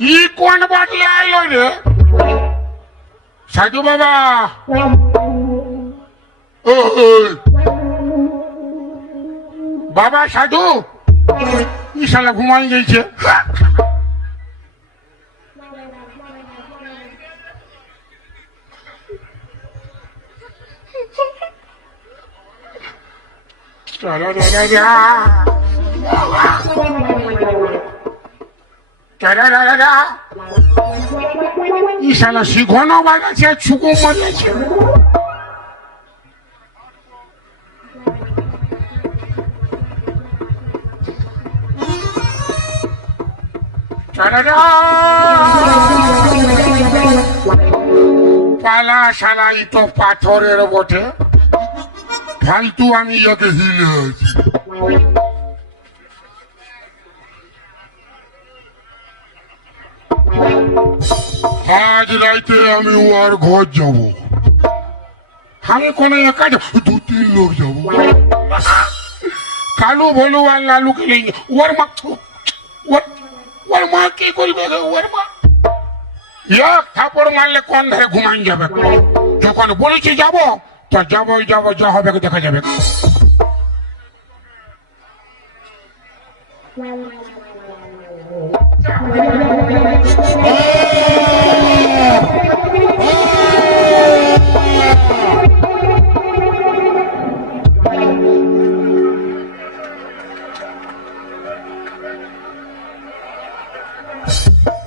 ই কোন বাটলে আইলো রে? সাধু বাবা, ও বাবা সাধু, ই শালা ঘুমাই গেছে। ই শালা শিখনো বাজাচ্ছে, ছুকু মরেছে। পালা শালা, ই তো পাথরের বটে, ফালতু আমি ইয়াকে হিলে আছি। আজ রাইতে আমি ওর ঘর যাব। আমি কোন একা দু তিন লোক যাব। কালু ভলু আর লালুকে নিয়ে ওর মা, ওর মা কি করবে? ওর মা এক থাপড় মারলে কোন ধারে ঘুমাই যাবে। যখন বলেছি যাব তো যাবই যাব, যা হবে দেখা যাবে।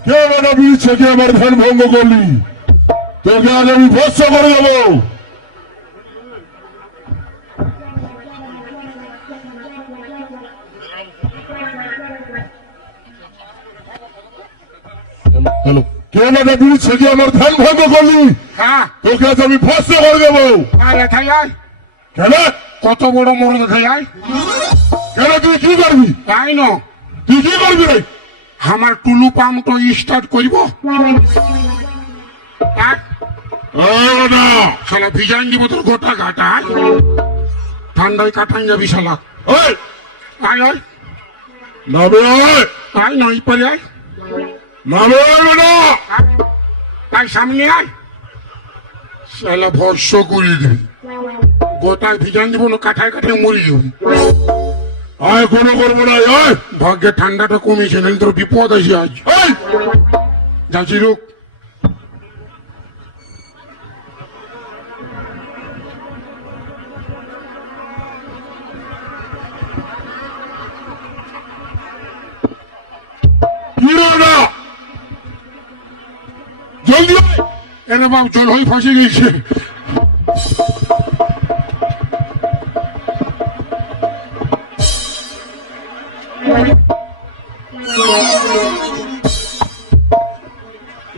কে বাধা দিচ্ছে? কে আমার ধ্যান ভঙ্গ করলি? তোকে আজ আমি ভস্য করে দেবো। হ্যালো, কে বাধা দিচ্ছে? কে আমার ধ্যান ভঙ্গ করলি? হ্যাঁ, তোকে আজ আমি ভস্য করে দেবো। আরে খাই আয়। কেন? কত বড় মরদ খাই আয়। কেন তুই কি করবি? তাই না, তুই কি করবি রে? আমার টুলু পাম্প তো স্টার্ট করব। শালা ভিজাইন দিব তোর গোটা ঘাটা, ঠান্ডায় কাটাই যাবি শালা। ওই আয় আয় নামে আয়, আয়, নয় পরে আয়, নামে আয় বেটা। আয় সামনে আয়। শালা ভস্য করিয়ে দিবি, গোটায় ভিজাইন দিব না, কাঠায় কাঠায় মরে যাবি। আয় কোনো করবো না। আয়, ভাগ্যে ঠান্ডাটা কমেছে, নাহলে তোর বিপদ আছে আজ। এই যাচ্ছি রুক। কি রে না, জলদি আয়। এরে বাপ, জল হয়ে ফাঁসে গেছে।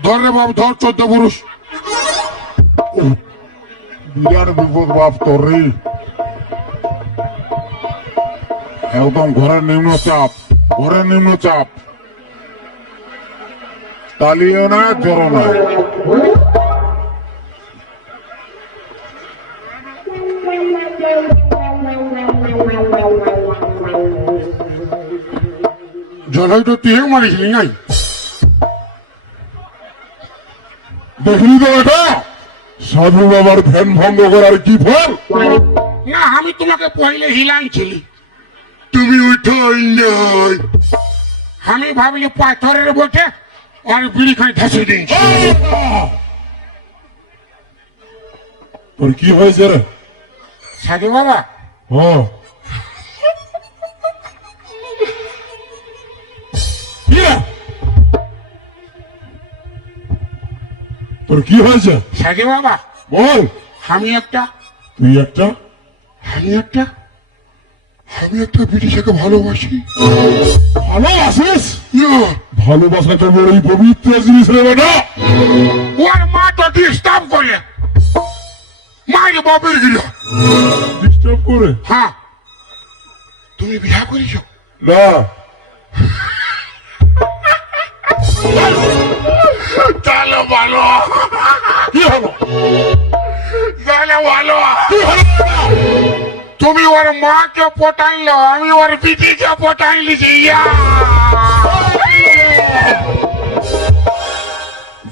ধর রে বাপ, ধর 14 পুরুষ। বিরাট বিপদ বাপ তোর রে। একদম ঘরের নিম্নচাপ, ঘরের নিম্নচাপ। তালিও না, জ্বরও নাই। জল হয়তো তুই মারিসনি নাই? দেখলি তো এটা সাধু বাবার ধ্যান ভঙ্গ করার কি ফল? না, আমি তোমাকে পहिले হিলাইছিলি, তুমি উঠোই নাই। আমি ভাবলি পাথরের বটে আর বিড়ি খাই ধসে দিয়েছি। তোর কি হয়েছে রে? সাধু বাবা, হ্যাঁ, কি রে? তোর কি হয়েছে? সাধু বাবা, বল। আমি একটা তুই একটা আমি একটা আমি একটা বিড়িটাকে ভালোবাসি। ভালোবাসিস? ইয়া, ভালোবাসা তো বড় পবিত্র জিনিস রে বেটা। ওর মা তো ডিস্টার্ব করে, মায়ের বাপের গিলা। ডিস্টার্ব করে? হ্যাঁ, তুমি বিয়া করেছো? না। তাহলে ভালো, কি হলো? তাহলে ভালো। কি হলো? তুমি ওর মাকে পটাইলো, আমি ওর পিটিকে পটাইলিছি। ইয়া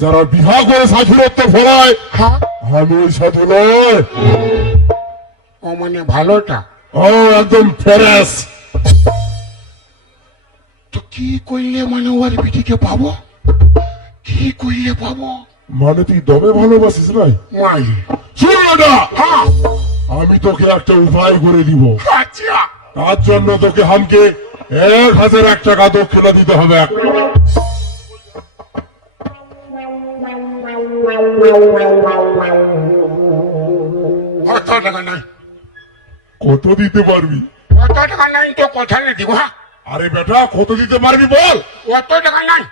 যারা বিহা করে সাধুরত্ব ফলায় হ্যাঁ আমি ওই সাধু নয়। ও মানে ভালোটা। ও একদম ফেরেস। তো কি করলে মানে ওর বিটিকে পাবো? কি করলে পাবো? মানে তুই দমে ভালোবাসিস নাই? মাই শুন না, হ্যাঁ আমি তোকে একটা উপায় করে দিব। আচ্ছা তার জন্য তোকে হামকে 1001 টাকা দক্ষিণা দিতে হবে। কত টাকা নাই? কত দিতে পারবি? কত টাকা নাই তো কথা নেই দিব। হ্যাঁ আরে বেটা কত দিতে পারবি বল? কত টাকা নাই?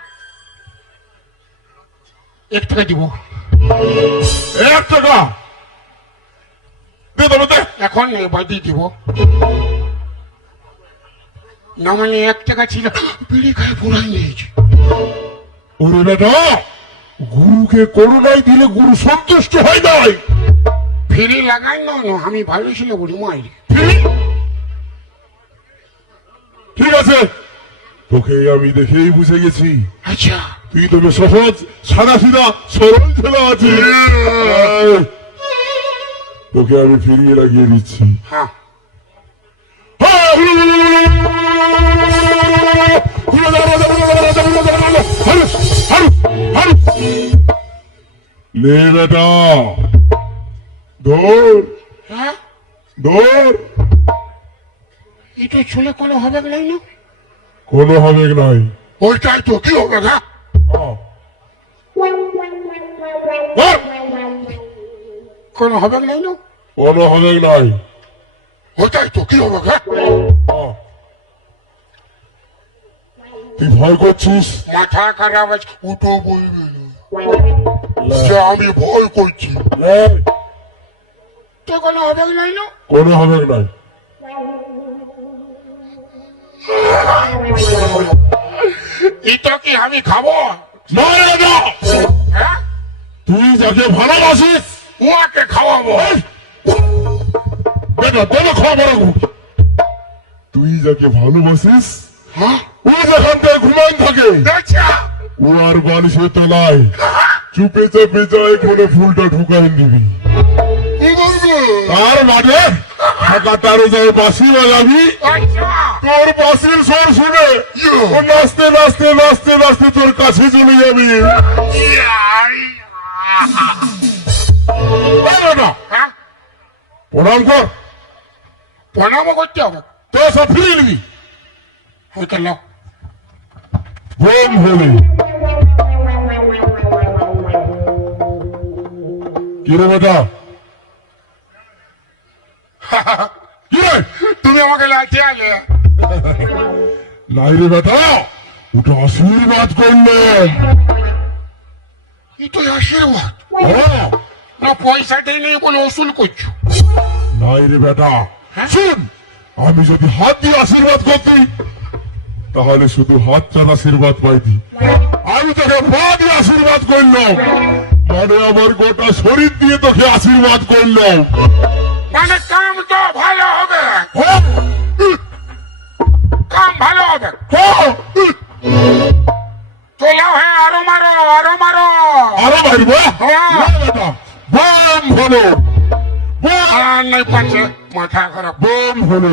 1 টাকা দিব। 1 টাকা দে তবে দে। এখন বাদি দিব না, মানে 1 টাকা ছিল বিড়ি খাই পুরাই নিয়েছি। ওরে বেটা, গুরুকে করুণায় দিলে গুরু সন্তুষ্ট হয় নাই। ফিরি লাগাই না, আমি ভালো ছিল বলি মাই। ঠিক আছে, তোকে আমি দেখেই বুঝে গেছি আচ্ছা তুই তবে সহজ সাদা সিধা সরল ছেলে আছে। তোকে আমি ফিরিয়ে লাগিয়ে দিচ্ছি। হ্যাঁ লে বেটা দৌড় হ্যাঁ দৌড়। এটা ছেলে কোনো হবে নাই না? কোনো হবে নাই। ওইটাই তো কি হবে? হ্যাঁ কোনো হবে নাই না? কোনো হবে নাই। ওইটাই তো কি হবে? হ্যাঁ তুই ভয় করছিস? মাথা খারাপ আছে, উঠো বলবি না যে আমি ভয় করছি। এই, তো কোনো হবে নাই না? কোনো হবে নাই। এটা কি আমি খাবো? না রে বেটা, হ্যাঁ তুই যাকে ভালোবাসিস উহাকে খাওয়াবো। বেটা দেবে খাবার। তুই যাকে ভালোবাসিস হ্যাঁ ও যেখান থেকে ঘুমাই থাকে আচ্ছা ও আর বালিশের তলায় চুপে চাপে যায় কোনে ফুলটা ঢুকাই দিবি। কি বলবো? তার মানে টাকাটারও যায় বাঁশি বাজাবি। আচ্ছা তোর বাঁশির স্বর শুনে ও নাচতে নাচতে নাচতে নাচতে তোর কাছে চলে যাবি। হ্যাঁ প্রণাম কর, প্রণামও করতে হবে। তো সব ফিরিয়ে নিবি। হয়তো না বোম হলে কিরে বেটা কি রে? তুমি আমাকে লাইতে আলে। নাই রে বেটা, ওটা আশীর্বাদ করলেন। এই তো আশীর্বাদ হ্যাঁ, না, পয়সাটাই নেই বলে ওসুল করছো। নাই রে বেটা, হ্যাঁ? শুন, আমি যদি হাত দিয়ে আশীর্বাদ করতি তাহলে শুধু হাত চার আশীর্বাদ পাইতি। আমি তোকে পা দিয়ে আশীর্বাদ করলাম, মানে আমার গোটা শরীর দিয়ে তোকে আশীর্বাদ করলাম। মানে কাম তো ভালো হবে, হ্যাঁ, কাম ভালো হবে। হ্যাঁ, চলো হ্যাঁ, আরো মারো আরো মারো। আরো মারবো? হ্যাঁ। না বেটা, বোম হলো, বোম, আর নাই পাচ্ছে, মাথা খারাপ। বোম হলো।